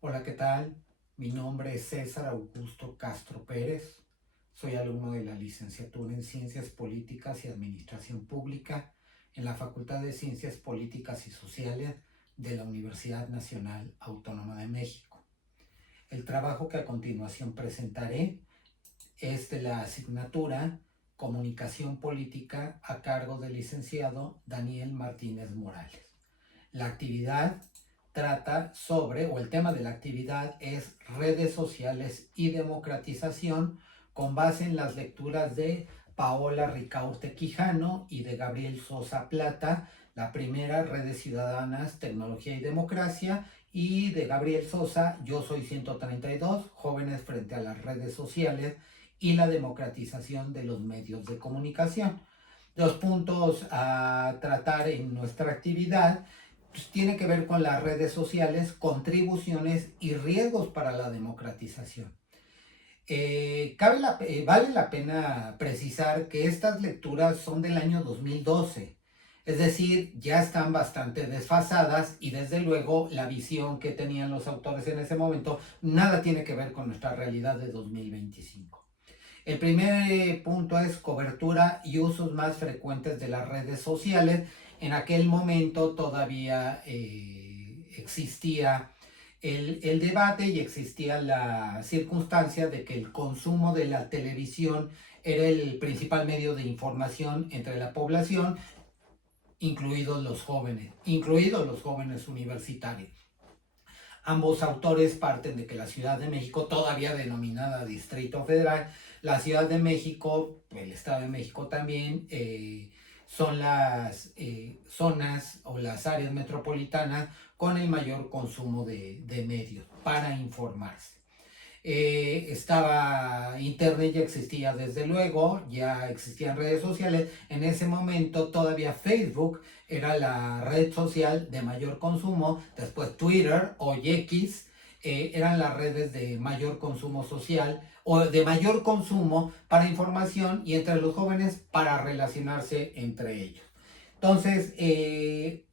Hola, ¿qué tal? Mi nombre es César Augusto Castro Pérez. Soy alumno de la licenciatura en Ciencias Políticas y Administración Pública en la Facultad de Ciencias Políticas y Sociales de la Universidad Nacional Autónoma de México. El trabajo que a continuación presentaré es de la asignatura Comunicación Política a cargo del licenciado Daniel Martínez Morales. La actividad trata sobre, o el tema de la actividad es redes sociales y democratización con base en las lecturas de Paola Ricaurte Quijano y de Gabriel Sosa Plata, la primera, Redes Ciudadanas, Tecnología y Democracia, y de Gabriel Sosa, Yo Soy 132, Jóvenes frente a las redes sociales y la democratización de los medios de comunicación. Los puntos a tratar en nuestra actividad pues, tiene que ver con las redes sociales, contribuciones y riesgos para la democratización. Vale la pena precisar que estas lecturas son del año 2012, es decir, ya están bastante desfasadas y desde luego la visión que tenían los autores en ese momento nada tiene que ver con nuestra realidad de 2025. El primer punto es cobertura y usos más frecuentes de las redes sociales. En aquel momento todavía existía el debate y existía la circunstancia de que el consumo de la televisión era el principal medio de información entre la población, incluidos los jóvenes universitarios. Ambos autores parten de que la Ciudad de México, todavía denominada Distrito Federal, la Ciudad de México, el Estado de México también, son las zonas o las áreas metropolitanas con el mayor consumo de medios para informarse. Estaba internet, ya existía desde luego, ya existían redes sociales. En ese momento todavía Facebook era la red social de mayor consumo, después Twitter o X eran las redes de mayor consumo social o de mayor consumo para información y entre los jóvenes para relacionarse entre ellos. Entonces, el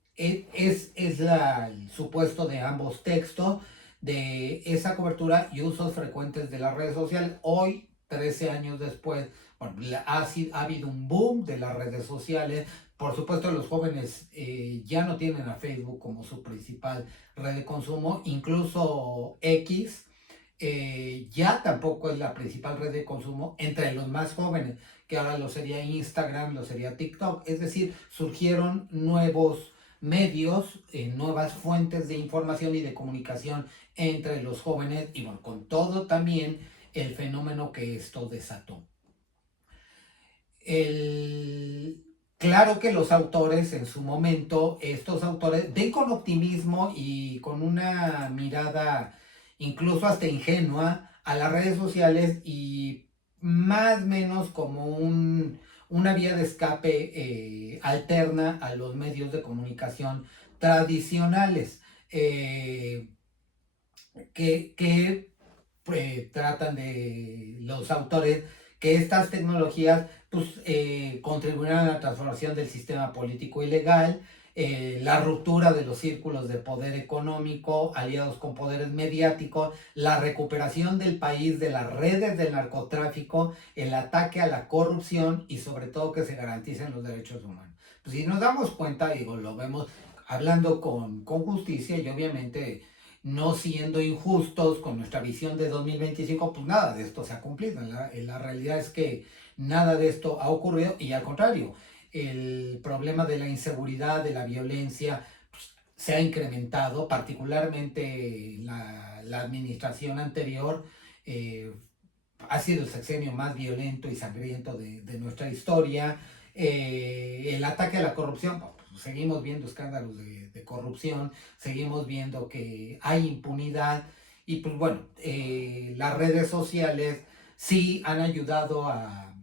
supuesto de ambos textos, de esa cobertura y usos frecuentes de las redes sociales. Hoy, 13 años después, bueno, ha habido un boom de las redes sociales. Por supuesto, los jóvenes ya no tienen a Facebook como su principal red de consumo. Incluso X ya tampoco es la principal red de consumo entre los más jóvenes, que ahora lo sería Instagram, lo sería TikTok. Es decir, surgieron nuevos medios, nuevas fuentes de información y de comunicación entre los jóvenes y bueno, con todo también el fenómeno que esto desató. Claro que los autores en su momento, estos autores ven con optimismo y con una mirada incluso hasta ingenua a las redes sociales y más o menos como una vía de escape alterna a los medios de comunicación tradicionales. Que tratan de los autores que estas tecnologías pues, contribuirán a la transformación del sistema político y legal, la ruptura de los círculos de poder económico aliados con poderes mediáticos, la recuperación del país de las redes del narcotráfico, el ataque a la corrupción y sobre todo que se garanticen los derechos humanos. Pues si nos damos cuenta, digo, lo vemos hablando con justicia y obviamente no siendo injustos con nuestra visión de 2025, pues nada de esto se ha cumplido. La realidad es que nada de esto ha ocurrido y al contrario, el problema de la inseguridad, de la violencia, pues, se ha incrementado, particularmente la administración anterior. Ha sido el sexenio más violento y sangriento de nuestra historia. El ataque a la corrupción, pues, seguimos viendo escándalos de corrupción, seguimos viendo que hay impunidad y pues bueno, las redes sociales sí han ayudado a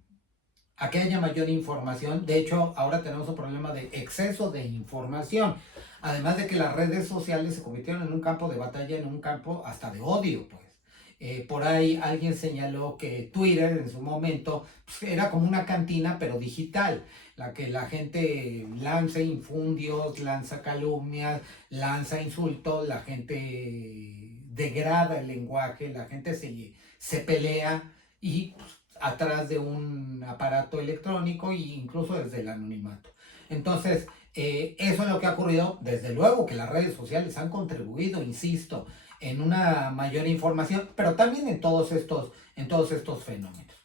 que haya mayor información. De hecho, ahora tenemos un problema de exceso de información. Además de que las redes sociales se convirtieron en un campo de batalla, en un campo hasta de odio, pues. Por ahí alguien señaló que Twitter en su momento pues, era como una cantina, pero digital, la que la gente lanza infundios, lanza calumnias, lanza insultos, la gente degrada el lenguaje, la gente se pelea y pues, atrás de un aparato electrónico e incluso desde el anonimato. Entonces, eso es lo que ha ocurrido. Desde luego que las redes sociales han contribuido, insisto, en una mayor información, pero también en todos estos fenómenos.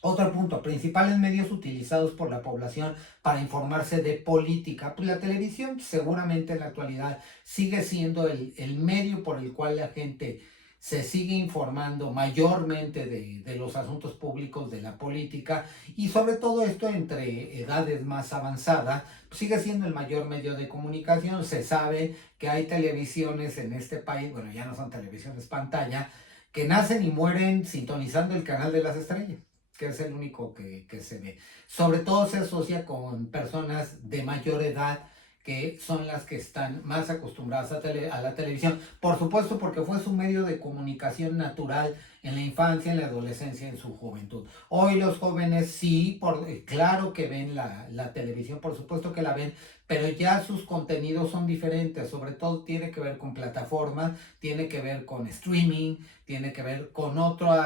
Otro punto, principales medios utilizados por la población para informarse de política. Pues la televisión seguramente en la actualidad sigue siendo el medio por el cual la gente se sigue informando mayormente de los asuntos públicos, de la política, y sobre todo esto entre edades más avanzadas, pues sigue siendo el mayor medio de comunicación. Se sabe que hay televisiones en este país, bueno, ya no son televisiones pantalla, que nacen y mueren sintonizando el canal de las estrellas, que es el único que se ve. Sobre todo se asocia con personas de mayor edad, que son las que están más acostumbradas a la televisión. Por supuesto, porque fue su medio de comunicación natural en la infancia, en la adolescencia, en su juventud. Hoy los jóvenes sí, claro que ven la televisión, por supuesto que la ven, pero ya sus contenidos son diferentes. Sobre todo tiene que ver con plataformas, tiene que ver con streaming, tiene que ver con otros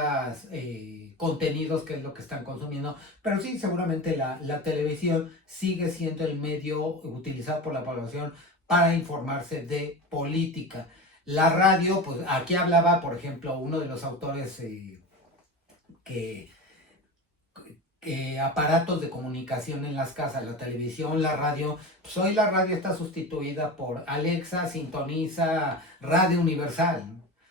contenidos, que es lo que están consumiendo. Pero sí, seguramente la televisión sigue siendo el medio utilizado por la población para informarse de política. La radio, pues aquí hablaba, por ejemplo, uno de los autores que aparatos de comunicación en las casas, la televisión, la radio. Pues hoy la radio está sustituida por Alexa, sintoniza Radio Universal.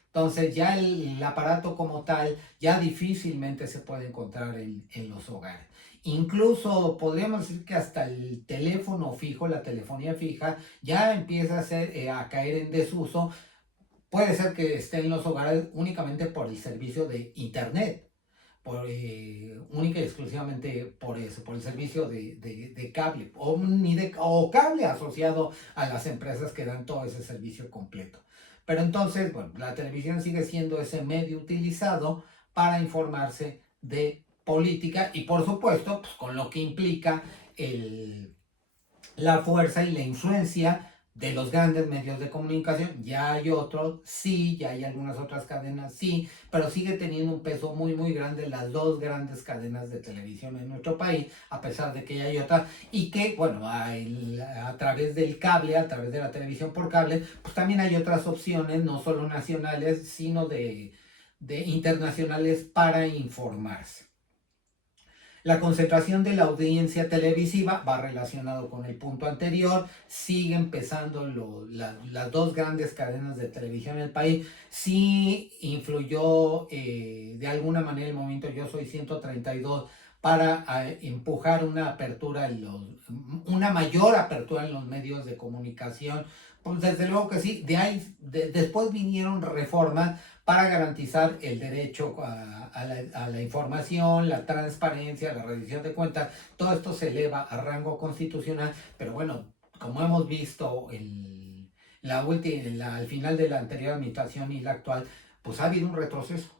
Entonces ya el aparato como tal ya difícilmente se puede encontrar en los hogares. Incluso podríamos decir que hasta el teléfono fijo, la telefonía fija, ya empieza a caer en desuso. Puede ser que esté en los hogares únicamente por el servicio de internet, única y exclusivamente por eso, por el servicio de cable, o cable asociado a las empresas que dan todo ese servicio completo. Pero entonces, bueno, la televisión sigue siendo ese medio utilizado para informarse de política, y por supuesto, pues, con lo que implica la fuerza y la influencia de los grandes medios de comunicación. Ya hay otros, sí, ya hay algunas otras cadenas, sí, pero sigue teniendo un peso muy, muy grande las dos grandes cadenas de televisión en nuestro país, a pesar de que ya hay otras, y que, bueno, a través del cable, a través de la televisión por cable, pues también hay otras opciones, no solo nacionales, sino de internacionales para informarse. La concentración de la audiencia televisiva va relacionado con el punto anterior. Sigue empezando las dos grandes cadenas de televisión en el país. Sí influyó de alguna manera el movimiento Yo Soy 132 para empujar una mayor apertura en los medios de comunicación. Pues desde luego que sí. Después vinieron reformas para garantizar el derecho a la información, la transparencia, la rendición de cuentas. Todo esto se eleva a rango constitucional, pero bueno, como hemos visto al final de la anterior administración y la actual, pues ha habido un retroceso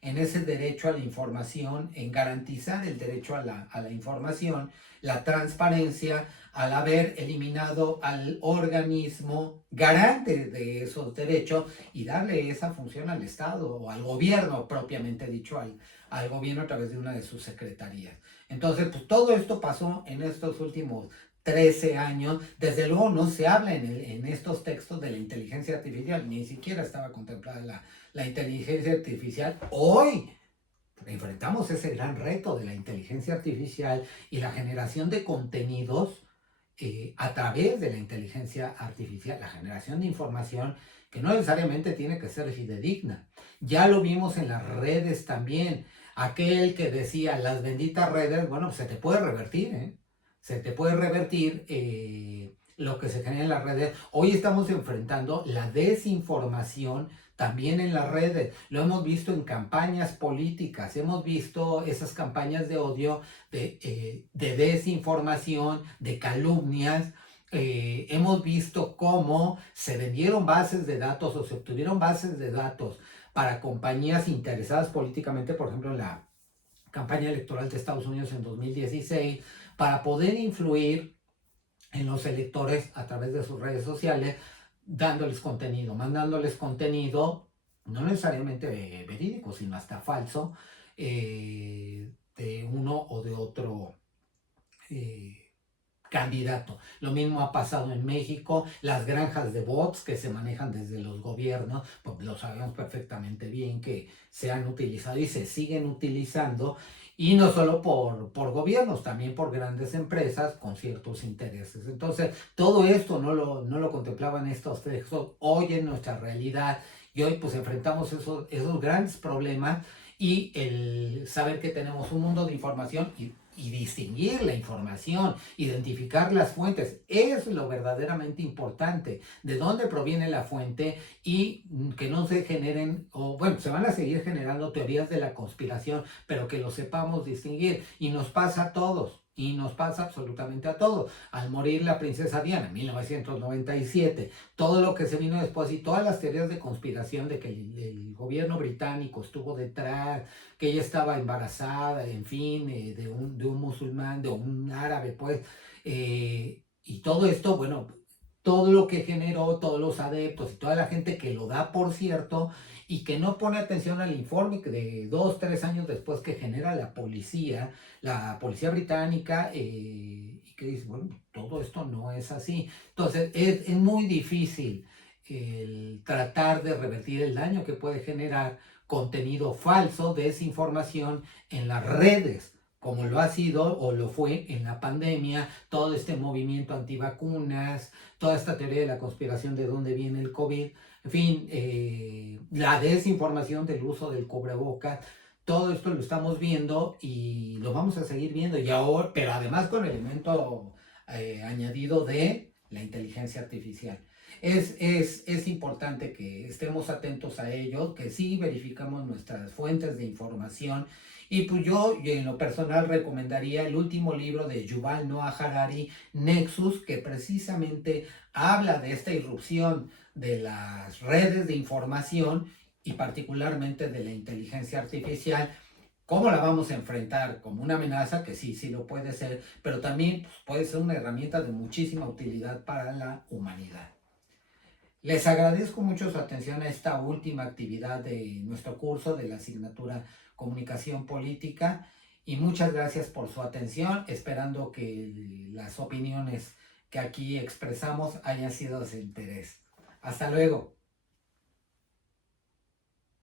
en ese derecho a la información, en garantizar el derecho a la información, la transparencia, al haber eliminado al organismo garante de esos derechos y darle esa función al Estado o al gobierno, propiamente dicho, al gobierno a través de una de sus secretarías. Entonces, pues todo esto pasó en estos últimos 13 años. Desde luego no se habla en estos textos de la inteligencia artificial, ni siquiera estaba contemplada la inteligencia artificial. Hoy enfrentamos ese gran reto de la inteligencia artificial y la generación de contenidos a través de la inteligencia artificial, la generación de información que no necesariamente tiene que ser fidedigna. Ya lo vimos en las redes también. Aquel que decía las benditas redes, bueno, pues se te puede revertir, ¿eh? Se te puede revertir lo que se genera en las redes. Hoy estamos enfrentando la desinformación también en las redes. Lo hemos visto en campañas políticas, hemos visto esas campañas de odio, de desinformación, de calumnias. Hemos visto cómo se vendieron bases de datos o se obtuvieron bases de datos para compañías interesadas políticamente, por ejemplo, en la campaña electoral de Estados Unidos en 2016, para poder influir en los electores a través de sus redes sociales, dándoles contenido, mandándoles contenido, no necesariamente verídico, sino hasta falso, de uno o de otro eh, candidato. Lo mismo ha pasado en México, las granjas de bots que se manejan desde los gobiernos, pues lo sabemos perfectamente bien que se han utilizado y se siguen utilizando, y no solo por gobiernos, también por grandes empresas con ciertos intereses. Entonces, todo esto no lo contemplaban estos textos, hoy en nuestra realidad, y hoy pues enfrentamos esos grandes problemas y el saber que tenemos un mundo de información y distinguir la información, identificar las fuentes, es lo verdaderamente importante, de dónde proviene la fuente y que no se generen, o bueno, se van a seguir generando teorías de la conspiración, pero que lo sepamos distinguir y nos pasa a todos. Y nos pasa absolutamente a todos. Al morir la princesa Diana en 1997, todo lo que se vino después y todas las teorías de conspiración de que el gobierno británico estuvo detrás, que ella estaba embarazada, en fin, de un musulmán, de un árabe, pues, y todo esto, bueno, todo lo que generó, todos los adeptos y toda la gente que lo da por cierto y que no pone atención al informe que de 2, 3 años después que genera la policía británica, y que dice, bueno, todo esto no es así. Entonces, es muy difícil el tratar de revertir el daño que puede generar contenido falso, desinformación en las redes, como lo ha sido o lo fue en la pandemia, todo este movimiento antivacunas, toda esta teoría de la conspiración de dónde viene el COVID, en fin, la desinformación del uso del cubrebocas, todo esto lo estamos viendo y lo vamos a seguir viendo, y ahora, pero además con el elemento añadido de la inteligencia artificial. Es importante que estemos atentos a ello, que sí verificamos nuestras fuentes de información. Y pues yo en lo personal recomendaría el último libro de Yuval Noah Harari, Nexus, que precisamente habla de esta irrupción de las redes de información y particularmente de la inteligencia artificial. ¿Cómo la vamos a enfrentar? Como una amenaza, que sí, sí lo puede ser, pero también pues, puede ser una herramienta de muchísima utilidad para la humanidad. Les agradezco mucho su atención a esta última actividad de nuestro curso de la asignatura Comunicación Política y muchas gracias por su atención, esperando que las opiniones que aquí expresamos hayan sido de interés. Hasta luego.